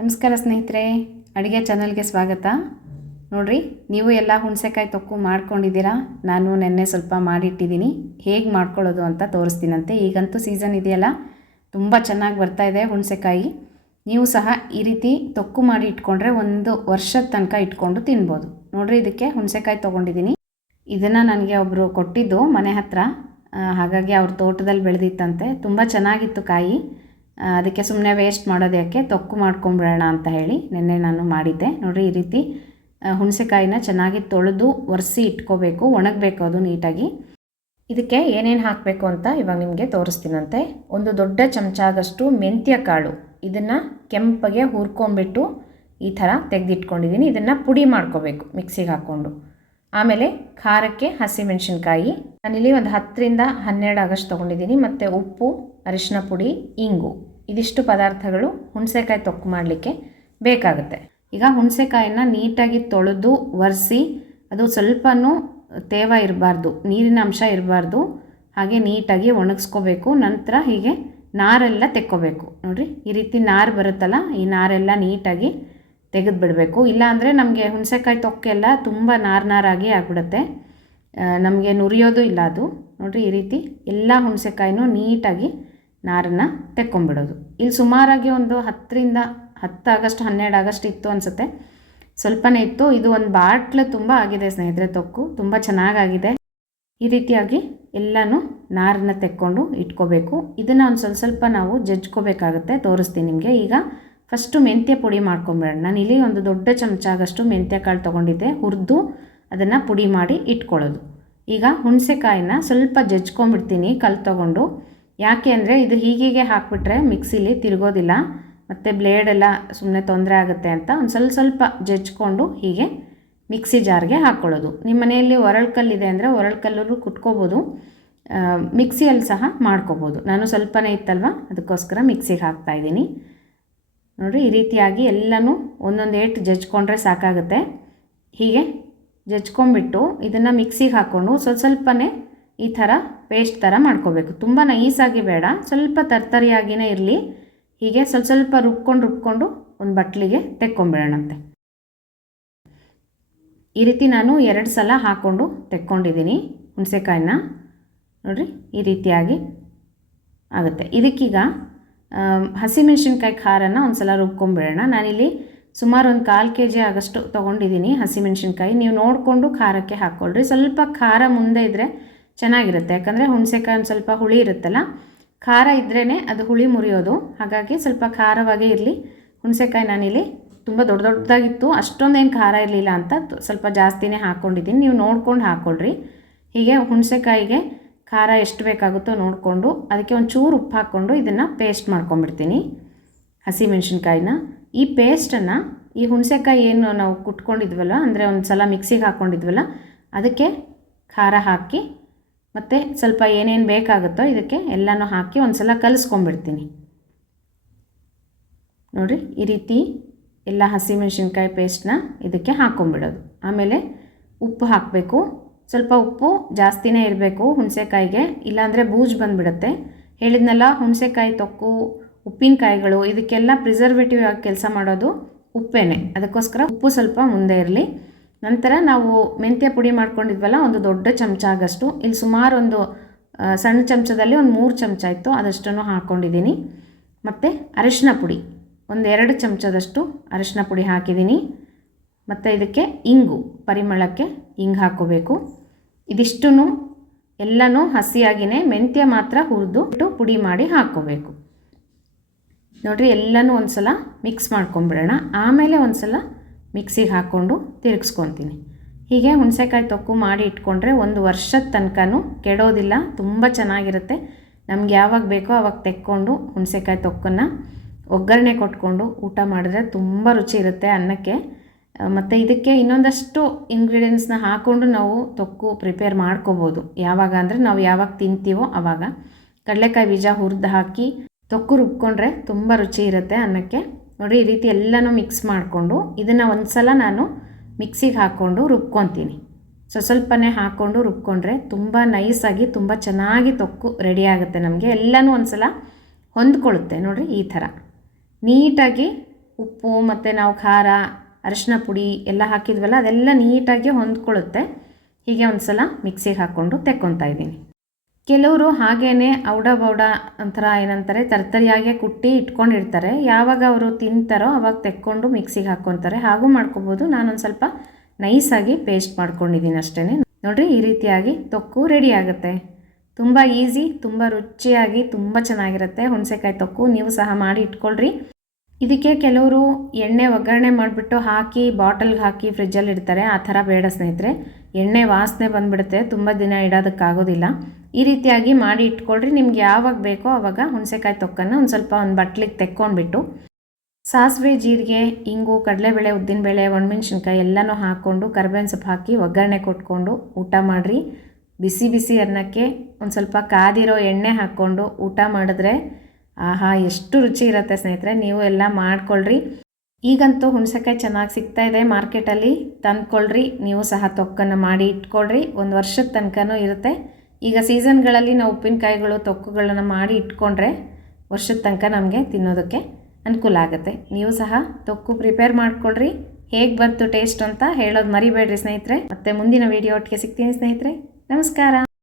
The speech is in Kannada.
ನಮಸ್ಕಾರ ಸ್ನೇಹಿತರೆ, ಅಡುಗೆ ಚಾನಲ್ಗೆ ಸ್ವಾಗತ. ನೋಡಿರಿ, ನೀವು ಎಲ್ಲ ಹುಣಸೆಕಾಯಿ ತೊಕ್ಕು ಮಾಡ್ಕೊಂಡಿದ್ದೀರಾ? ನಾನು ನೆನ್ನೆ ಸ್ವಲ್ಪ ಮಾಡಿಟ್ಟಿದ್ದೀನಿ. ಹೇಗೆ ಮಾಡ್ಕೊಳ್ಳೋದು ಅಂತ ತೋರಿಸ್ತೀನಂತೆ. ಈಗಂತೂ ಸೀಸನ್ ಇದೆಯಲ್ಲ, ತುಂಬ ಚೆನ್ನಾಗಿ ಬರ್ತಾ ಇದೆ ಹುಣಸೆಕಾಯಿ. ನೀವು ಸಹ ಈ ರೀತಿ ತೊಕ್ಕು ಮಾಡಿ ಇಟ್ಕೊಂಡ್ರೆ ಒಂದು ವರ್ಷದ ತನಕ ಇಟ್ಕೊಂಡು ತಿನ್ಬೋದು. ನೋಡಿರಿ, ಇದಕ್ಕೆ ಹುಣಸೆಕಾಯಿ ತೊಗೊಂಡಿದ್ದೀನಿ. ಇದನ್ನು ನನಗೆ ಒಬ್ಬರು ಕೊಟ್ಟಿದ್ದು ಮನೆ ಹತ್ರ. ಹಾಗಾಗಿ ಅವ್ರ ತೋಟದಲ್ಲಿ ಬೆಳೆದಿತ್ತಂತೆ. ತುಂಬ ಚೆನ್ನಾಗಿತ್ತು ಕಾಯಿ. ಅದಕ್ಕೆ ಸುಮ್ಮನೆ ವೇಸ್ಟ್ ಮಾಡೋದು ಯಾಕೆ? ತೊಕ್ಕು ಮಾಡ್ಕೊಂಬಿಡೋಣ ಅಂತ ಹೇಳಿ ನಿನ್ನೆ ನಾನು ಮಾಡಿದ್ದೆ. ನೋಡಿರಿ ಈ ರೀತಿ ಹುಣಸೆಕಾಯಿನ ಚೆನ್ನಾಗಿ ತೊಳೆದು ಒರೆಸಿ ಇಟ್ಕೋಬೇಕು, ಒಣಗಬೇಕು ಅದು ನೀಟಾಗಿ. ಇದಕ್ಕೆ ಏನೇನು ಹಾಕಬೇಕು ಅಂತ ಇವಾಗ ನಿಮಗೆ ತೋರಿಸ್ತೀನಂತೆ. ಒಂದು ದೊಡ್ಡ ಚಮಚ ಆಗಷ್ಟು ಮೆಂತ್ಯ ಕಾಳು ಇದನ್ನು ಕೆಂಪಗೆ ಹುರ್ಕೊಂಬಿಟ್ಟು ಈ ಥರ ತೆಗೆದಿಟ್ಕೊಂಡಿದ್ದೀನಿ. ಇದನ್ನು ಪುಡಿ ಮಾಡ್ಕೋಬೇಕು ಮಿಕ್ಸಿಗೆ ಹಾಕ್ಕೊಂಡು. ಆಮೇಲೆ ಖಾರಕ್ಕೆ ಹಸಿಮೆಣಸಿನ್ಕಾಯಿ. ನಾನಿಲ್ಲಿ ಒಂದು ಹತ್ತರಿಂದ ಹನ್ನೆರಡು ಆಗಷ್ಟು ತೊಗೊಂಡಿದ್ದೀನಿ. ಮತ್ತು ಉಪ್ಪು, ಅರಿಶಿನ ಪುಡಿ, ಇಂಗು. ಇದಿಷ್ಟು ಪದಾರ್ಥಗಳು ಹುಣಸೆಕಾಯಿ ತೊಕ್ಕು ಮಾಡಲಿಕ್ಕೆ ಬೇಕಾಗುತ್ತೆ. ಈಗ ಹುಣಸೆಕಾಯಿನ ನೀಟಾಗಿ ತೊಳೆದು ಒರೆಸಿ, ಅದು ಸ್ವಲ್ಪನೂ ತೇವ ಇರಬಾರ್ದು, ನೀರಿನ ಅಂಶ ಇರಬಾರ್ದು, ಹಾಗೆ ನೀಟಾಗಿ ಒಣಗಿಸ್ಕೋಬೇಕು. ನಂತರ ಹೀಗೆ ನಾರೆಲ್ಲ ತೆಕ್ಕೋಬೇಕು. ನೋಡಿರಿ, ಈ ರೀತಿ ನಾರು ಬರುತ್ತಲ್ಲ, ಈ ನಾರೆಲ್ಲ ನೀಟಾಗಿ ತೆಗೆದು ಬಿಡಬೇಕು ಇಲ್ಲಾಂದರೆ ನಮಗೆ ಹುಣಸೆಕಾಯಿ ತೊಕ್ಕೆಲ್ಲ ತುಂಬ ನಾರು ನಾರಾಗಿ ಆಗಿಬಿಡುತ್ತೆ ನಮಗೆ ನುರಿಯೋದು ಇಲ್ಲ ಅದು. ನೋಡಿರಿ ಈ ರೀತಿ ಎಲ್ಲ ಹುಣಸೆಕಾಯಿನೂ ನೀಟಾಗಿ ನಾರನ್ನು ತೆಕ್ಕೊಂಬಿಡೋದು. ಇಲ್ಲಿ ಸುಮಾರಾಗಿ ಒಂದು ಹತ್ತರಿಂದ ಹತ್ತು ಆಗಸ್ಟ್, ಹನ್ನೆರಡು ಆಗಸ್ಟ್ ಇತ್ತು ಅನಿಸುತ್ತೆ. ಸ್ವಲ್ಪನೇ ಇತ್ತು. ಇದು ಒಂದು ಬಾಟ್ಲು ತುಂಬ ಆಗಿದೆ ಸ್ನೇಹಿತರೆ ತೊಕ್ಕು. ತುಂಬ ಚೆನ್ನಾಗಾಗಿದೆ. ಈ ರೀತಿಯಾಗಿ ಎಲ್ಲನೂ ನಾರನ್ನ ತೆಕ್ಕೊಂಡು ಇಟ್ಕೋಬೇಕು. ಇದನ್ನು ಒಂದು ಸ್ವಲ್ಪ ಸ್ವಲ್ಪ ನಾವು ಜಜ್ಕೋಬೇಕಾಗುತ್ತೆ ತೋರಿಸ್ತೀನಿ ನಿಮಗೆ. ಈಗ ಫಸ್ಟು ಮೆಂತ್ಯ ಪುಡಿ ಮಾಡ್ಕೊಂಬಿಡೋಣ. ನಾನು ಇಲ್ಲಿ ಒಂದು ದೊಡ್ಡ ಚಮಚ ಆಗಷ್ಟು ಮೆಂತ್ಯ ಕಾಳು ತೊಗೊಂಡಿದ್ದೆ. ಹುರಿದು ಅದನ್ನು ಪುಡಿ ಮಾಡಿ ಇಟ್ಕೊಳ್ಳೋದು. ಈಗ ಹುಣಸೆಕಾಯಿನ ಸ್ವಲ್ಪ ಜಜ್ಕೊಂಡ್ಬಿಡ್ತೀನಿ ಕಲ್ಲು ತೊಗೊಂಡು. ಯಾಕೆ ಅಂದರೆ ಇದು ಹೀಗೀಗೆ ಹಾಕಿಬಿಟ್ರೆ ಮಿಕ್ಸಿಲಿ ತಿರುಗೋದಿಲ್ಲ. ಮತ್ತು ಬ್ಲೇಡೆಲ್ಲ ಸುಮ್ಮನೆ ತೊಂದರೆ ಆಗುತ್ತೆ ಅಂತ ಒಂದು ಸ್ವಲ್ಪ ಸ್ವಲ್ಪ ಜಜ್ಕೊಂಡು ಹೀಗೆ ಮಿಕ್ಸಿ ಜಾರ್ಗೆ ಹಾಕ್ಕೊಳ್ಳೋದು. ನಿಮ್ಮ ಮನೆಯಲ್ಲಿ ಒರಳು ಕಲ್ಲಿದೆ ಅಂದರೆ ಒರಳು ಕಲ್ಲಲ್ಲೂ ಕುಟ್ಕೋಬೋದು. ಮಿಕ್ಸಿಯಲ್ಲಿ ಸಹ ಮಾಡ್ಕೋಬೋದು. ನಾನು ಸ್ವಲ್ಪನೇ ಇತ್ತಲ್ವ? ಅದಕ್ಕೋಸ್ಕರ ಮಿಕ್ಸಿಗೆ ಹಾಕ್ತಾಯಿದ್ದೀನಿ ನೋಡಿರಿ ಈ ರೀತಿಯಾಗಿ ಎಲ್ಲನೂ ಒಂದೊಂದು ಏಟು ಜಜ್ಕೊಂಡ್ರೆ ಸಾಕಾಗುತ್ತೆ. ಹೀಗೆ ಜಜ್ಕೊಂಡ್ಬಿಟ್ಟು ಇದನ್ನು ಮಿಕ್ಸಿಗೆ ಹಾಕ್ಕೊಂಡು ಸ್ವಲ್ಪ ಸ್ವಲ್ಪನೇ ಈ ಥರ ಪೇಸ್ಟ್ ಥರ ಮಾಡ್ಕೋಬೇಕು. ತುಂಬ ನೈಸಾಗಿ ಬೇಡ, ಸ್ವಲ್ಪ ತರ್ತರಿಯಾಗಿಯೇ ಇರಲಿ. ಹೀಗೆ ಸ್ವಲ್ಪ ಸ್ವಲ್ಪ ರುಬ್ಕೊಂಡು ರುಬ್ಕೊಂಡು ಒಂದು ಬಟ್ಲಿಗೆ ತೆಕ್ಕೊಂಬಿಡೋಣಂತೆ. ಈ ರೀತಿ ನಾನು ಎರಡು ಸಲ ಹಾಕ್ಕೊಂಡು ತೆಕ್ಕೊಂಡಿದ್ದೀನಿ ಹುಣಸೆಕಾಯಿನ. ನೋಡಿರಿ, ಈ ರೀತಿಯಾಗಿ ಆಗುತ್ತೆ. ಇದಕ್ಕೀಗ ಹಸಿಮೆಣಸಿನ್ಕಾಯಿ ಖಾರನ ಒಂದು ಸಲ ರುಬ್ಕೊಂಬಿಡೋಣ. ನಾನಿಲ್ಲಿ ಸುಮಾರು ಒಂದು ಕಾಲು ಕೆ ಜಿ ಆಗಷ್ಟು ತೊಗೊಂಡಿದ್ದೀನಿ ಹಸಿಮೆಣ್ಸಿನ್ಕಾಯಿ. ನೀವು ನೋಡಿಕೊಂಡು ಖಾರಕ್ಕೆ ಹಾಕ್ಕೊಳ್ರಿ ಸ್ವಲ್ಪ ಖಾರ ಮುಂದೆ ಇದ್ದರೆ ಚೆನ್ನಾಗಿರುತ್ತೆ. ಯಾಕಂದರೆ ಹುಣಸೆಕಾಯಿ ಒಂದು ಸ್ವಲ್ಪ ಹುಳಿ ಇರುತ್ತಲ್ಲ, ಖಾರ ಇದ್ರೇ ಅದು ಹುಳಿ ಮುರಿಯೋದು. ಹಾಗಾಗಿ ಸ್ವಲ್ಪ ಖಾರವಾಗೇ ಇರಲಿ. ಹುಣಸೆಕಾಯಿ ನಾನಿಲ್ಲಿ ತುಂಬ ದೊಡ್ಡ ದೊಡ್ಡದಾಗಿತ್ತು. ಅಷ್ಟೊಂದೇನು ಖಾರ ಇರಲಿಲ್ಲ ಅಂತ ಸ್ವಲ್ಪ ಜಾಸ್ತಿನೇ ಹಾಕ್ಕೊಂಡಿದ್ದೀನಿ ನೀವು ನೋಡ್ಕೊಂಡು ಹಾಕ್ಕೊಳ್ರಿ ಹೀಗೆ ಹುಣಸೆಕಾಯಿಗೆ ಖಾರ ಎಷ್ಟು ಬೇಕಾಗುತ್ತೋ ನೋಡಿಕೊಂಡು ಅದಕ್ಕೆ ಒಂದು ಚೂರು ಉಪ್ಪು ಹಾಕ್ಕೊಂಡು ಇದನ್ನು ಪೇಸ್ಟ್ ಮಾಡ್ಕೊಂಬಿಡ್ತೀನಿ ಹಸಿಮೆಣ್ಸಿನ್ಕಾಯಿನ. ಈ ಪೇಸ್ಟನ್ನು ಈ ಹುಣಸೆಕಾಯಿ ಏನು ನಾವು ಕುಟ್ಕೊಂಡಿದ್ವಲ್ಲ, ಅಂದರೆ ಒಂದು ಸಲ ಮಿಕ್ಸಿಗೆ ಹಾಕ್ಕೊಂಡಿದ್ವಲ್ಲ ಅದಕ್ಕೆ ಖಾರ ಹಾಕಿ, ಮತ್ತು ಸ್ವಲ್ಪ ಏನೇನು ಬೇಕಾಗುತ್ತೋ ಇದಕ್ಕೆ ಎಲ್ಲನೂ ಹಾಕಿ ಒಂದು ಸಲ ಕಲಿಸ್ಕೊಂಬಿಡ್ತೀನಿ ನೋಡಿರಿ, ಈ ರೀತಿ ಎಲ್ಲ ಹಸಿಮೆಣ್ಸಿನ್ಕಾಯಿ ಪೇಸ್ಟ್ನ ಇದಕ್ಕೆ ಹಾಕ್ಕೊಂಬಿಡೋದು ಆಮೇಲೆ ಉಪ್ಪು ಹಾಕಬೇಕು. ಸ್ವಲ್ಪ ಉಪ್ಪು ಜಾಸ್ತಿನೇ ಇರಬೇಕು ಹುಣಸೆಕಾಯಿಗೆ, ಇಲ್ಲಾಂದರೆ ಬೂಜ್ ಬಂದುಬಿಡುತ್ತೆ. ಹೇಳಿದ್ನಲ್ಲ, ಹುಣಸೆಕಾಯಿ ತೊಕ್ಕು, ಉಪ್ಪಿನಕಾಯಿಗಳು, ಇದಕ್ಕೆಲ್ಲ ಪ್ರಿಸರ್ವೇಟಿವ್ ಆಗಿ ಕೆಲಸ ಮಾಡೋದು ಉಪ್ಪೇನೆ. ಅದಕ್ಕೋಸ್ಕರ ಉಪ್ಪು ಸ್ವಲ್ಪ ಮುಂದೆ ಇರಲಿ. ನಂತರ ನಾವು ಮೆಂತ್ಯ ಪುಡಿ ಮಾಡ್ಕೊಂಡಿದ್ವಲ್ಲ, ಒಂದು ದೊಡ್ಡ ಚಮಚ ಆಗಷ್ಟು. ಇಲ್ಲಿ ಸುಮಾರು ಒಂದು ಸಣ್ಣ ಚಮಚದಲ್ಲಿ ಒಂದು ಮೂರು ಚಮಚ ಇತ್ತು ಅದಷ್ಟನ್ನು ಹಾಕ್ಕೊಂಡಿದ್ದೀನಿ ಮತ್ತು ಅರಿಶಿನ ಪುಡಿ, ಒಂದೆರಡು ಚಮಚದಷ್ಟು ಅರಿಶಿನ ಪುಡಿ ಹಾಕಿದ್ದೀನಿ. ಮತ್ತು ಇದಕ್ಕೆ ಇಂಗು, ಪರಿಮಳಕ್ಕೆ ಇಂಗು ಹಾಕೋಬೇಕು. ಇದಿಷ್ಟು ಎಲ್ಲನೂ ಹಸಿಯಾಗಿಯೇ ಮೆಂತ್ಯ ಮಾತ್ರ ಹುರಿದು ಇಟ್ಟು ಪುಡಿ ಮಾಡಿ ಹಾಕ್ಕೋಬೇಕು ನೋಡಿರಿ, ಎಲ್ಲನೂ ಒಂದು ಸಲ ಮಿಕ್ಸ್ ಮಾಡ್ಕೊಂಬಿಡೋಣ. ಆಮೇಲೆ ಒಂದು ಸಲ ಮಿಕ್ಸಿಗೆ ಹಾಕ್ಕೊಂಡು ತಿರುಗಿಸ್ಕೊತೀನಿ. ಹೀಗೆ ಹುಣಸೆಕಾಯಿ ತೊಕ್ಕು ಮಾಡಿ ಇಟ್ಕೊಂಡ್ರೆ ಒಂದು ವರ್ಷದ ತನಕನೂ ಕೆಡೋದಿಲ್ಲ, ತುಂಬ ಚೆನ್ನಾಗಿರುತ್ತೆ. ನಮ್ಗೆ ಯಾವಾಗ ಬೇಕೋ ಅವಾಗ ತೆಕ್ಕೊಂಡು ಹುಣಸೆಕಾಯಿ ತೊಕ್ಕನ್ನು ಒಗ್ಗರಣೆ ಕೊಟ್ಕೊಂಡು ಊಟ ಮಾಡಿದ್ರೆ ತುಂಬ ರುಚಿ ಇರುತ್ತೆ ಅನ್ನಕ್ಕೆ. ಮತ್ತು ಇದಕ್ಕೆ ಇನ್ನೊಂದಷ್ಟು ಇಂಗ್ರೀಡಿಯೆಂಟ್ಸ್ನ ಹಾಕ್ಕೊಂಡು ನಾವು ತೊಕ್ಕು ಪ್ರಿಪೇರ್ ಮಾಡ್ಕೋಬೋದು. ಯಾವಾಗ ಅಂದರೆ ನಾವು ಯಾವಾಗ ತಿಂತೀವೋ ಆವಾಗ ಕಡಲೆಕಾಯಿ ಬೀಜ ಹುರಿದು ಹಾಕಿ ತೊಕ್ಕು ರುಬ್ಕೊಂಡ್ರೆ ತುಂಬ ರುಚಿ ಇರುತ್ತೆ ಅನ್ನಕ್ಕೆ. ನೋಡಿ, ಈ ರೀತಿ ಎಲ್ಲನೂ ಮಿಕ್ಸ್ ಮಾಡಿಕೊಂಡು ಇದನ್ನು ಒಂದು ಸಲ ನಾನು ಮಿಕ್ಸಿಗೆ ಹಾಕ್ಕೊಂಡು ರುಬ್ಕೊತೀನಿ. ಸೊ, ಸ್ವಲ್ಪನೇ ಹಾಕ್ಕೊಂಡು ರುಬ್ಕೊಂಡ್ರೆ ತುಂಬ ನೈಸಾಗಿ ತುಂಬ ಚೆನ್ನಾಗಿ ತೊಕ್ಕು ರೆಡಿ ಆಗುತ್ತೆ ನಮಗೆ. ಎಲ್ಲನೂ ಒಂದು ಸಲ ಹೊಂದ್ಕೊಳ್ಳುತ್ತೆ ನೋಡಿರಿ ಈ ಥರ. ನೀಟಾಗಿ ಉಪ್ಪು ಮತ್ತು ನಾವು ಖಾರ ಅರಿಶಿನ ಪುಡಿ ಎಲ್ಲ ಹಾಕಿದ್ವಲ್ಲ, ಅದೆಲ್ಲ ನೀಟಾಗಿ ಹೊಂದ್ಕೊಳ್ಳುತ್ತೆ. ಹೀಗೆ ಒಂದು ಸಲ ಮಿಕ್ಸಿಗೆ ಹಾಕ್ಕೊಂಡು ತೆಕ್ಕೊತಾ ಇದ್ದೀನಿ. ಕೆಲವರು ಹಾಗೇ ಔಡ ಬೌಡ ಒಂಥರ ಏನಂತಾರೆ, ತರ್ತರಿಯಾಗೆ ಕುಟ್ಟಿ ಇಟ್ಕೊಂಡಿರ್ತಾರೆ. ಯಾವಾಗ ಅವರು ತಿಂತಾರೋ ಅವಾಗ ತೆಕ್ಕೊಂಡು ಮಿಕ್ಸಿಗೆ ಹಾಕ್ಕೊತಾರೆ. ಹಾಗೂ ಮಾಡ್ಕೋಬೋದು. ನಾನೊಂದು ಸ್ವಲ್ಪ ನೈಸಾಗಿ ಪೇಸ್ಟ್ ಮಾಡ್ಕೊಂಡಿದ್ದೀನಿ ಅಷ್ಟೇ ನೋಡಿರಿ, ಈ ರೀತಿಯಾಗಿ ತೊಕ್ಕು ರೆಡಿ ಆಗುತ್ತೆ. ತುಂಬ ಈಸಿ ತುಂಬ ರುಚಿಯಾಗಿ, ತುಂಬ ಚೆನ್ನಾಗಿರುತ್ತೆ. ಹುಣಸೆಕಾಯಿ ತೊಕ್ಕು ನೀವು ಸಹ ಮಾಡಿ ಇಟ್ಕೊಳ್ರಿ. ಇದಕ್ಕೆ ಕೆಲವರು ಎಣ್ಣೆ ಒಗ್ಗರಣೆ ಮಾಡಿಬಿಟ್ಟು ಹಾಕಿ ಬಾಟಲ್ಗೆ ಹಾಕಿ ಫ್ರಿಜ್ಜಲ್ಲಿ ಇಡ್ತಾರೆ. ಆ ಥರ ಬೇಡ ಸ್ನೇಹಿತರೆ. ಎಣ್ಣೆ ವಾಸನೆ ಬಂದುಬಿಡುತ್ತೆ. ತುಂಬ ದಿನ ಇಡೋದಕ್ಕಾಗೋದಿಲ್ಲ. ಈ ರೀತಿಯಾಗಿ ಮಾಡಿ ಇಟ್ಕೊಳ್ರಿ. ನಿಮ್ಗೆ ಯಾವಾಗ ಬೇಕೋ ಆವಾಗ ಹುಣಸೆಕಾಯಿ ತೊಕ್ಕನ್ನು ಒಂದು ಸ್ವಲ್ಪ ಒಂದು ಬಟ್ಲಿಗೆ ತೆಕ್ಕೊಂಡ್ಬಿಟ್ಟು ಸಾಸಿವೆ, ಜೀರಿಗೆ, ಇಂಗು, ಕಡಲೆಬೇಳೆ, ಉದ್ದಿನಬೇಳೆ, ಒಣಮೆಣ್ಸಿನ್ಕಾಯಿ ಎಲ್ಲನೂ ಹಾಕ್ಕೊಂಡು ಕರ್ಬೇವಿನ ಸೊಪ್ಪು ಹಾಕಿ ಒಗ್ಗರಣೆ ಕೊಟ್ಕೊಂಡು ಊಟ ಮಾಡಿರಿ. ಬಿಸಿ ಬಿಸಿ ಅನ್ನಕ್ಕೆ ಒಂದು ಸ್ವಲ್ಪ ಕಾದಿರೋ ಎಣ್ಣೆ ಹಾಕ್ಕೊಂಡು ಊಟ ಮಾಡಿದ್ರೆ ಆಹಾ, ಎಷ್ಟು ರುಚಿ ಇರುತ್ತೆ ಸ್ನೇಹಿತರೆ, ನೀವು ಎಲ್ಲ ಮಾಡ್ಕೊಳ್ರಿ. ಈಗಂತೂ ಹುಣಸೆಕಾಯಿ ಚೆನ್ನಾಗಿ ಸಿಗ್ತಾ ಇದೆ ಮಾರ್ಕೆಟಲ್ಲಿ. ತಂದ್ಕೊಳ್ರಿ, ನೀವು ಸಹ ತೊಕ್ಕನ್ನು ಮಾಡಿ ಇಟ್ಕೊಳ್ರಿ. ಒಂದು ವರ್ಷದ ತನಕನೂ ಇರುತ್ತೆ. ಈಗ ಸೀಸನ್ಗಳಲ್ಲಿ ನಾವು ಉಪ್ಪಿನಕಾಯಿಗಳು, ತೊಕ್ಕುಗಳನ್ನು ಮಾಡಿ ಇಟ್ಕೊಂಡ್ರೆ ವರ್ಷದ ತನಕ ನಮಗೆ ತಿನ್ನೋದಕ್ಕೆ ಅನುಕೂಲ ಆಗುತ್ತೆ. ನೀವು ಸಹ ತೊಕ್ಕು ಪ್ರಿಪೇರ್ ಮಾಡ್ಕೊಳ್ರಿ. ಹೇಗೆ ಬಂತು ಟೇಸ್ಟ್ ಅಂತ ಹೇಳೋದು ಮರಿಬೇಡ್ರಿ ಸ್ನೇಹಿತರೆ. ಮತ್ತೆ ಮುಂದಿನ ವಿಡಿಯೋ ಒಟ್ಟಿಗೆ ಸಿಗ್ತೀನಿ ಸ್ನೇಹಿತರೆ. ನಮಸ್ಕಾರ.